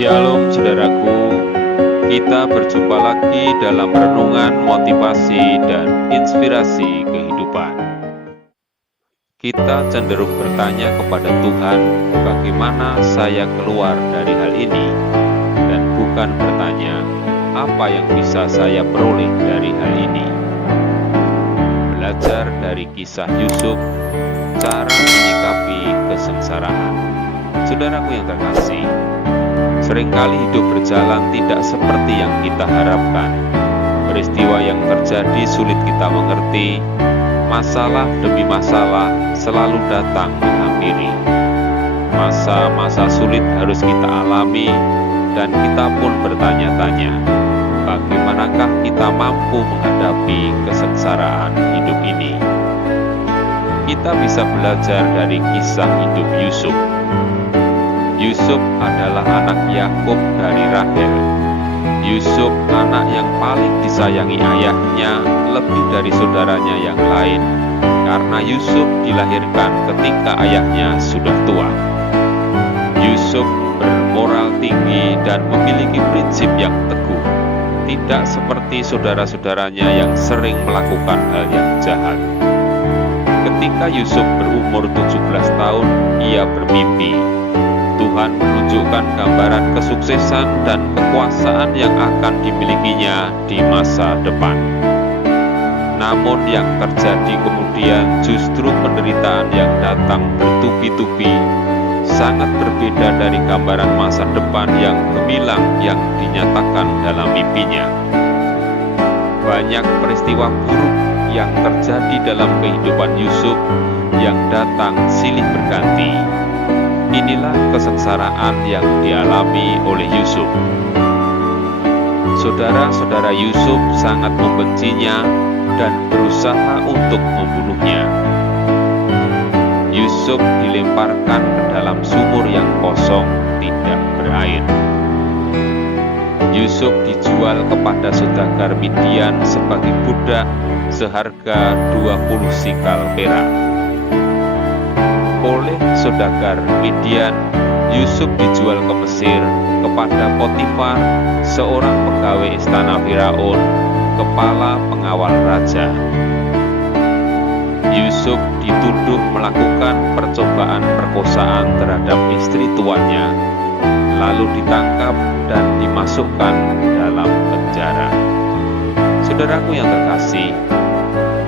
Shalom saudaraku, kita berjumpa lagi dalam renungan motivasi dan inspirasi kehidupan. Kita cenderung bertanya kepada Tuhan, bagaimana saya keluar dari hal ini? Dan bukan bertanya, apa yang bisa saya peroleh dari hal ini? Belajar dari kisah Yusuf, cara menyikapi kesengsaraan. Saudaraku yang terkasih, seringkali hidup berjalan tidak seperti yang kita harapkan. Peristiwa yang terjadi sulit kita mengerti. Masalah demi masalah selalu datang menghampiri. Masa-masa sulit harus kita alami, dan kita pun bertanya-tanya, bagaimanakah kita mampu menghadapi kesengsaraan hidup ini? Kita bisa belajar dari kisah hidup Yusuf. Yusuf adalah anak Yakub dari Rahel. Yusuf anak yang paling disayangi ayahnya lebih dari saudaranya yang lain, karena Yusuf dilahirkan ketika ayahnya sudah tua. Yusuf bermoral tinggi dan memiliki prinsip yang teguh, tidak seperti saudara-saudaranya yang sering melakukan hal yang jahat. Ketika Yusuf berumur 17 tahun, ia bermimpi. Tuhan menunjukkan gambaran kesuksesan dan kekuasaan yang akan dimilikinya di masa depan. Namun yang terjadi kemudian justru penderitaan yang datang bertubi-tubi, sangat berbeda dari gambaran masa depan yang gemilang yang dinyatakan dalam mimpinya. Banyak peristiwa buruk yang terjadi dalam kehidupan Yusuf yang datang silih berganti. Inilah kesengsaraan yang dialami oleh Yusuf. Saudara-saudara Yusuf sangat membencinya dan berusaha untuk membunuhnya. Yusuf dilemparkan ke dalam sumur yang kosong, tidak berair. Yusuf dijual kepada saudagar Midian sebagai budak seharga 20 sikal perak. Oleh saudagar Midian, Yusuf dijual ke Mesir kepada Potifar, seorang pegawai istana Firaun, kepala pengawal raja. Yusuf dituduh melakukan percobaan perkosaan terhadap istri tuannya, lalu ditangkap dan dimasukkan dalam penjara. Saudaraku yang terkasih,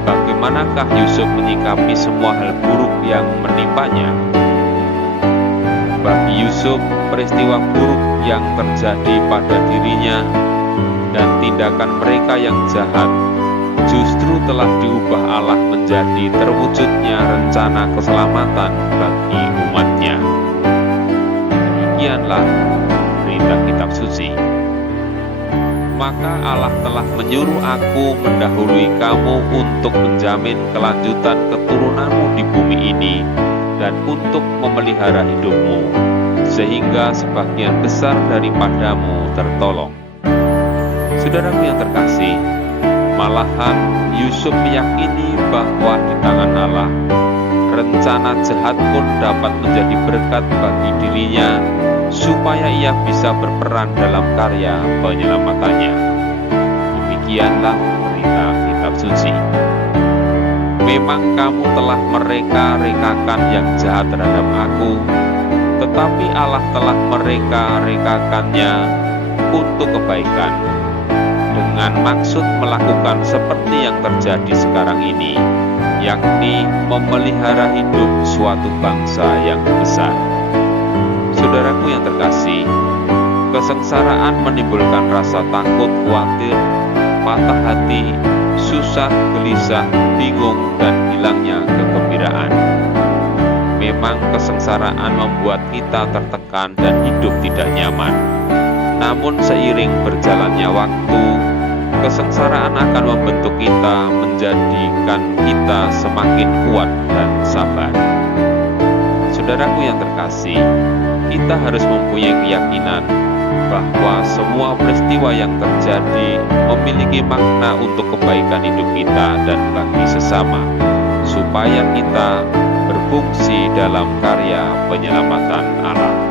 bagaimanakah Yusuf menyikapi semua hal buruk yang menimpanya? Bagi Yusuf, peristiwa buruk yang terjadi pada dirinya dan tindakan mereka yang jahat justru telah diubah Allah menjadi terwujudnya rencana keselamatan bagi umatnya. Demikianlah berita kitab suci. Maka Allah telah menyuruh aku mendahului kamu untuk menjamin kelanjutan keturunanmu di bumi ini dan untuk memelihara hidupmu, sehingga sebagian besar daripadamu tertolong. Saudaraku yang terkasih, malahan Yusuf meyakini bahwa di tangan Allah, rencana jahat pun dapat menjadi berkat bagi dirinya, supaya ia bisa berperan dalam karya penyelamatannya. Demikianlah berita kitab suci. Memang kamu telah mereka-rekakan yang jahat terhadap aku, tetapi Allah telah mereka-rekakannya untuk kebaikan, dengan maksud melakukan seperti yang terjadi sekarang ini, yakni memelihara hidup suatu bangsa yang besar. Saudaraku yang terkasih, kesengsaraan menimbulkan rasa takut, khawatir, patah hati, susah, gelisah, bingung, dan hilangnya kegembiraan. Memang kesengsaraan membuat kita tertekan dan hidup tidak nyaman. Namun seiring berjalannya waktu, kesengsaraan akan membentuk kita, menjadikan kita semakin kuat dan sabar. Saudaraku yang terkasih, kita harus mempunyai keyakinan bahwa semua peristiwa yang terjadi memiliki makna untuk kebaikan hidup kita dan bagi sesama, supaya kita berfungsi dalam karya penyelamatan Allah.